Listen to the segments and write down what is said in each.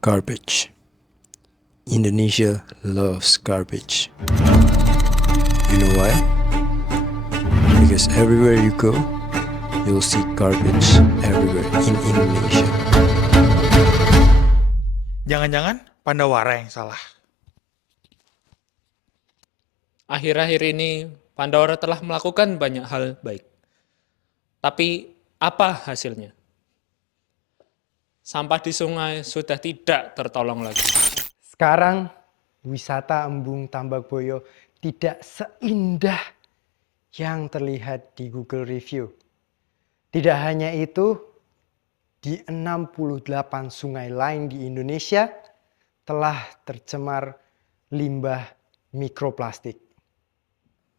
Garbage. Indonesia loves garbage. You know why? Because everywhere you go, you'll see garbage everywhere in Indonesia. Jangan-jangan Pandawara yang salah. Akhir-akhir ini, Pandawara telah melakukan banyak hal baik. Tapi, apa hasilnya? Sampah di sungai sudah tidak tertolong lagi. Sekarang, wisata Embung Tambakboyo tidak seindah yang terlihat di Google Review. Tidak hanya itu, di 68 sungai lain di Indonesia telah tercemar limbah mikroplastik.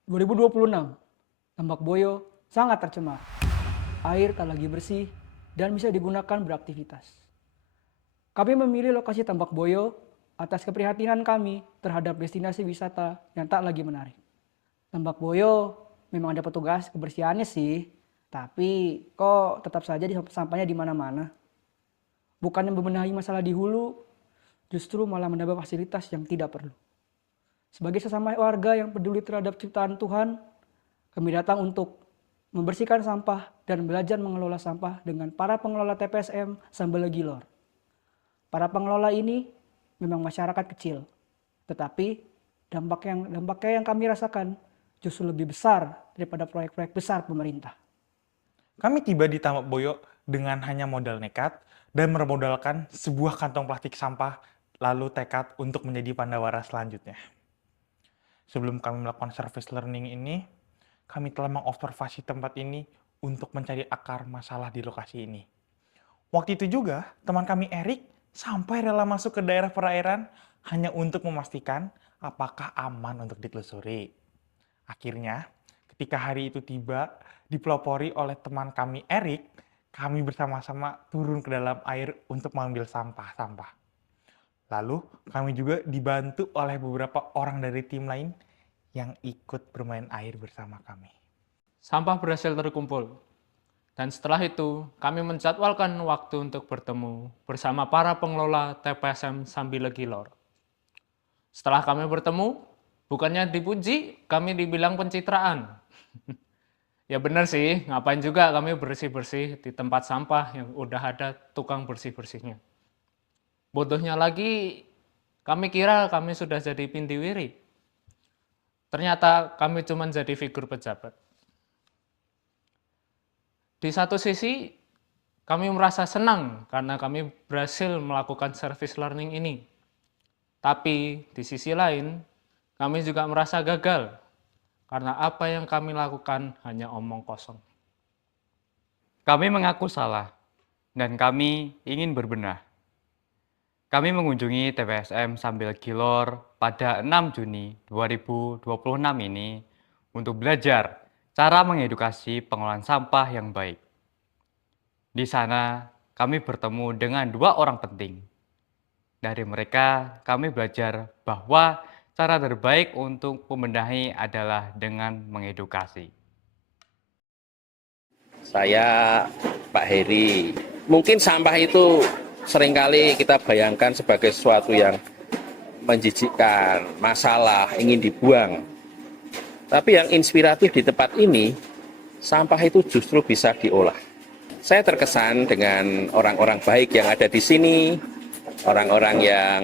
2026, Tambakboyo sangat tercemar. Air tak lagi bersih dan bisa digunakan beraktivitas. Kami memilih lokasi Tambakboyo atas keprihatinan kami terhadap destinasi wisata yang tak lagi menarik. Tambakboyo memang ada petugas kebersihannya sih, tapi kok tetap saja sampahnya di mana-mana. Bukannya membenahi masalah di hulu, justru malah menambah fasilitas yang tidak perlu. Sebagai sesama warga yang peduli terhadap ciptaan Tuhan, kami datang untuk membersihkan sampah dan belajar mengelola sampah dengan para pengelola TPSM Sambelegilor. Para pengelola ini memang masyarakat kecil, tetapi dampaknya yang kami rasakan justru lebih besar daripada proyek-proyek besar pemerintah. Kami tiba di Tambakboyo dengan hanya modal nekat dan bermodalkan sebuah kantong plastik sampah, lalu tekad untuk menjadi Pandawara selanjutnya. Sebelum kami melakukan service learning ini, kami telah mengobservasi tempat ini untuk mencari akar masalah di lokasi ini. Waktu itu juga, teman kami Erik sampai rela masuk ke daerah perairan hanya untuk memastikan apakah aman untuk ditelusuri. Akhirnya, ketika hari itu tiba, dipelopori oleh teman kami Erik, kami bersama-sama turun ke dalam air untuk mengambil sampah-sampah. Lalu, kami juga dibantu oleh beberapa orang dari tim lain yang ikut bermain air bersama kami. Sampah berhasil terkumpul. Dan setelah itu, kami menjadwalkan waktu untuk bertemu bersama para pengelola TPSM Sambelegilor. Setelah kami bertemu, bukannya dipuji, kami dibilang pencitraan. Ya benar sih, ngapain juga kami bersih-bersih di tempat sampah yang udah ada tukang bersih-bersihnya. Bodohnya lagi, kami kira kami sudah jadi pindiwiri. Ternyata kami cuma jadi figur pejabat. Di satu sisi, kami merasa senang karena kami berhasil melakukan service learning ini. Tapi di sisi lain, kami juga merasa gagal karena apa yang kami lakukan hanya omong kosong. Kami mengaku salah dan kami ingin berbenah. Kami mengunjungi TPSM Sambelegilor pada 6 Juni 2026 ini untuk belajar cara mengedukasi pengelolaan sampah yang baik. Di sana, kami bertemu dengan 2 orang penting. Dari mereka, kami belajar bahwa cara terbaik untuk membenahi adalah dengan mengedukasi. Saya Pak Heri. Mungkin sampah itu seringkali kita bayangkan sebagai sesuatu yang menjijikkan, masalah, ingin dibuang. Tapi yang inspiratif di tempat ini, sampah itu justru bisa diolah. Saya terkesan dengan orang-orang baik yang ada di sini, orang-orang yang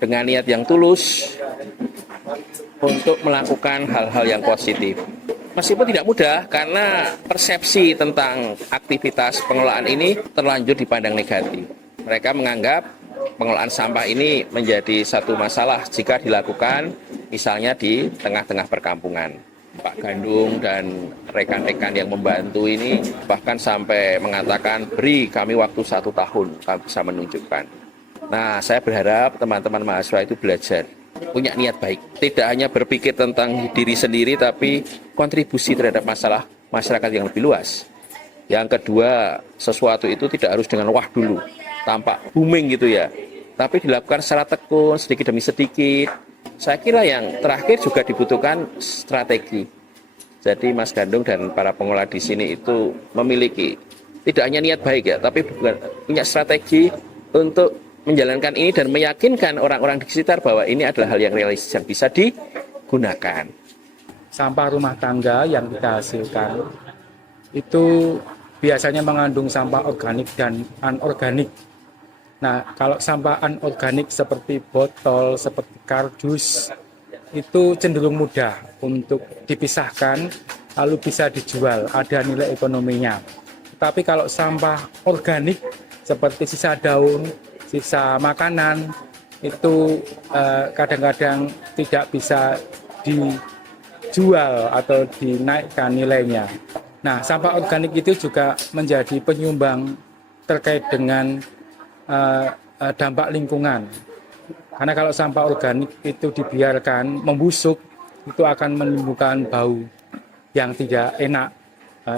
dengan niat yang tulus untuk melakukan hal-hal yang positif. Meskipun tidak mudah, karena persepsi tentang aktivitas pengelolaan ini terlanjur dipandang negatif. Mereka menganggap pengelolaan sampah ini menjadi satu masalah jika dilakukan misalnya di tengah-tengah perkampungan. Pak Gandung dan rekan-rekan yang membantu ini bahkan sampai mengatakan beri kami waktu 1 tahun kami bisa menunjukkan. Nah, saya berharap teman-teman mahasiswa itu belajar, punya niat baik. Tidak hanya berpikir tentang diri sendiri, tapi kontribusi terhadap masalah masyarakat yang lebih luas. Yang kedua, sesuatu itu tidak harus dengan wah dulu, tampak booming gitu ya. tapi dilakukan secara tekun, sedikit demi sedikit. Saya kira yang terakhir juga dibutuhkan strategi. Jadi Mas Gandung dan para pengelola di sini itu memiliki tidak hanya niat baik ya, tapi punya strategi untuk menjalankan ini dan meyakinkan orang-orang di sekitar bahwa ini adalah hal yang realistis yang bisa digunakan. Sampah rumah tangga yang kita hasilkan itu biasanya mengandung sampah organik dan anorganik. Nah, kalau sampah anorganik seperti botol, seperti kardus, itu cenderung mudah untuk dipisahkan, lalu bisa dijual, ada nilai ekonominya. Tapi kalau sampah organik seperti sisa daun, sisa makanan, itu kadang-kadang tidak bisa dijual atau dinaikkan nilainya. Nah, sampah organik itu juga menjadi penyumbang terkait dengan dampak lingkungan. Karena kalau sampah organik itu dibiarkan membusuk, itu akan menimbulkan bau yang tidak enak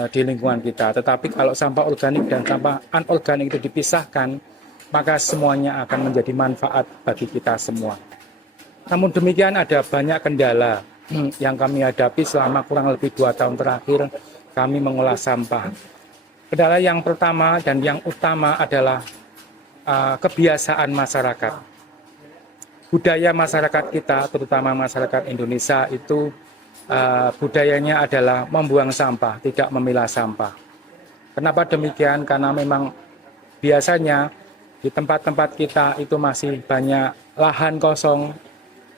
di lingkungan kita. Tetapi kalau sampah organik dan sampah anorganik itu dipisahkan, maka semuanya akan menjadi manfaat bagi kita semua. Namun demikian ada banyak kendala yang kami hadapi selama kurang lebih 2 tahun terakhir kami mengolah sampah. Kendala yang pertama dan yang utama adalah kebiasaan masyarakat. Budaya masyarakat kita, terutama masyarakat Indonesia itu budayanya adalah membuang sampah, tidak memilah sampah. Kenapa demikian? Karena memang biasanya di tempat-tempat kita itu masih banyak lahan kosong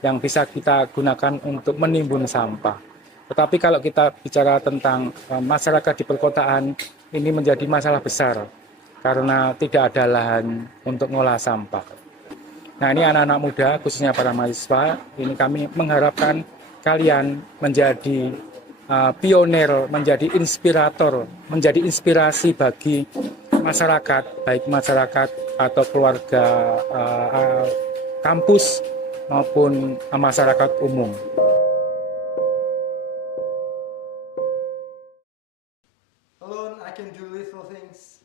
yang bisa kita gunakan untuk menimbun sampah. Tetapi kalau kita bicara tentang masyarakat di perkotaan, ini menjadi masalah besar karena tidak ada lahan untuk mengolah sampah. Nah, ini anak-anak muda, khususnya para mahasiswa, ini kami mengharapkan kalian menjadi pionir, menjadi inspirator, menjadi inspirasi bagi masyarakat, baik masyarakat atau keluarga kampus maupun masyarakat umum. Alone I can do little things.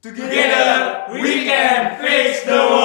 Together we can fix the world.